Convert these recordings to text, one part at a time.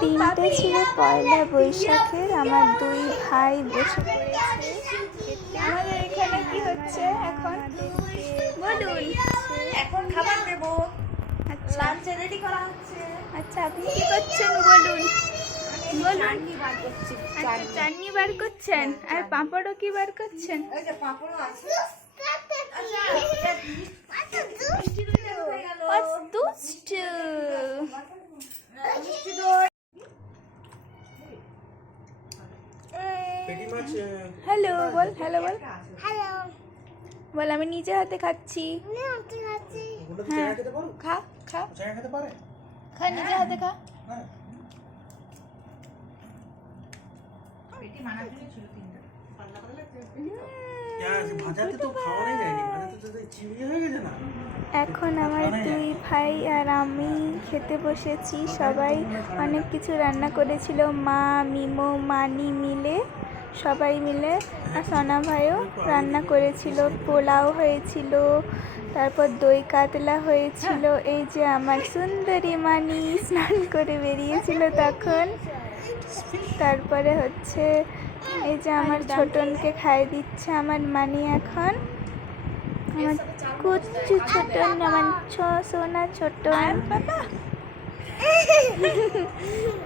দিনটা ছিল পয়লা বৈশাখের আমার দুই ভাই বসে পড়েছে আমাদের এখানে কি হচ্ছে এখন বলুন এখন খাবার দেবো আচ্ছা রেডি করা হচ্ছে আচ্ছা আপনি কি করছেন বলুন বলুন চাটনি বার করছি আচ্ছা চাটনি বার করছেন আর পাঁপড়ও কি বার করছেন পাঁপড়ও আছে আচ্ছা মিষ্টি দইটা কোথায় গেল What's দুষ্ট মিষ্টি দই পেটি মাছ হ্যালো বল হ্যালো বল। হ্যালো বল আমি নিজে হাতে খাচ্ছি। পারো? খা খা। জায়গা খেতে পারে? খা নিজে হাতে খা। হ্যাঁ। হয়ে এখন আমার দুই ভাই আর আমি খেতে বসেছি। সবাই অনেক কিছু রান্না করেছিল। মা মিমো মানি মিলে। সবাই মিলে আর সোনা ভাইও রান্না করেছিল, পোলাও হয়েছিল, তারপর দই কাতলা হয়েছিল, এই যে আমার সুন্দরী মানি স্নান করে বেরিয়েছিল তখন। তারপরে হচ্ছে এই যে আমার ছোটনকে খাইয়ে দিচ্ছে আমার মানি এখন। আমার কুচু ছোটন, আমার ছ সোনা ছোটন।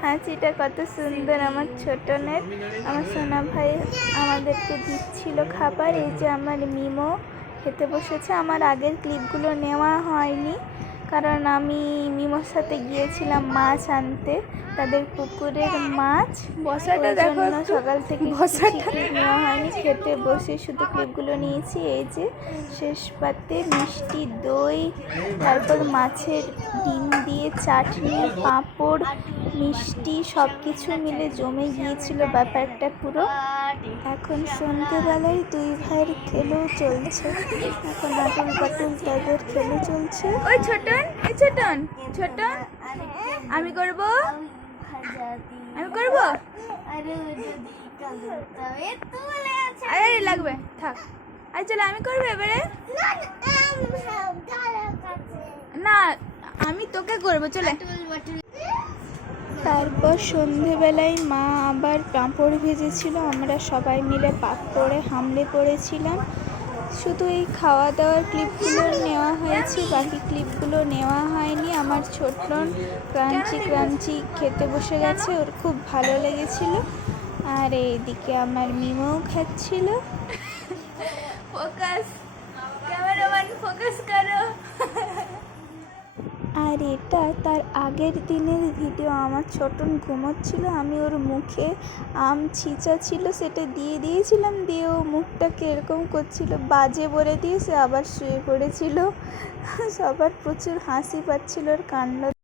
হাসিটা কত সুন্দর, আমার ছোটনের আমার সোনা ভাই আমাদেরকে দিচ্ছিল খাবার। এই যে আমার মিমো খেতে বসেছে। আমার আগের ক্লিপগুলো নেওয়া হয়নি। কারণ আমি মিমোর সাথে গিয়েছিলাম মাছ আনতে। তাদের পুকুরের মাছ বসাটা দেখো সকাল থেকে বসাটা। নেওয়া হয়নি। খেতে বসে শুধু ক্লিপগুলো নিয়েছি। এই যে শেষ পাতে মিষ্টি দই তারপর মাছের ডিম দিয়ে চাটনি পাঁপড় মিষ্টি সব কিছু মিলে জমে গিয়েছিল ব্যাপারটা পুরো। এখন সন্ধ্যেবেলায় দুই ভাইয়ের খেলেও চলছে। এখন আটল পাটল তাদের খেলে চলছে। ওই ছোটন, এই ছোটন ছোটন, আমি করব? আমি করব? আরে, লাগবে, থাক। আরে, চলো, আমি করব এবারে? না, আমি তোকে করব, চলে। তারপর সন্ধেবেলায় মা আবার পাঁপড় ভেজেছিল, আমরা সবাই মিলে পাঁপড়ে হামলে পড়েছিলাম। শুধু এই খাওয়া দাওয়ার ক্লিপগুলো নেওয়া হয়েছে, বাকি ক্লিপগুলো নেওয়া হয়নি। আমার ছোট্ট ক্রাঞ্চি ক্রাঞ্চি খেতে বসে গেছে, ওর খুব ভালো লেগেছিল। আর এইদিকে আমার মিমও খাচ্ছিল। ফোকাস ক্যামেরাম্যান ফোকাস করো। আর এটা তার আগের দিনের ভিডিও আমার ছোটন ঘুমোচ্ছিল, আমি ওর মুখে আম ছিঁচা ছিল, সেটা দিয়ে দিয়েছিলাম, দিয়ে ও মুখটাকে এরকম করছিল, বাজে বলে দিয়ে সে আবার শুয়ে পড়েছিল। সবার প্রচুর হাসি পাচ্ছিল ওর কাণ্ড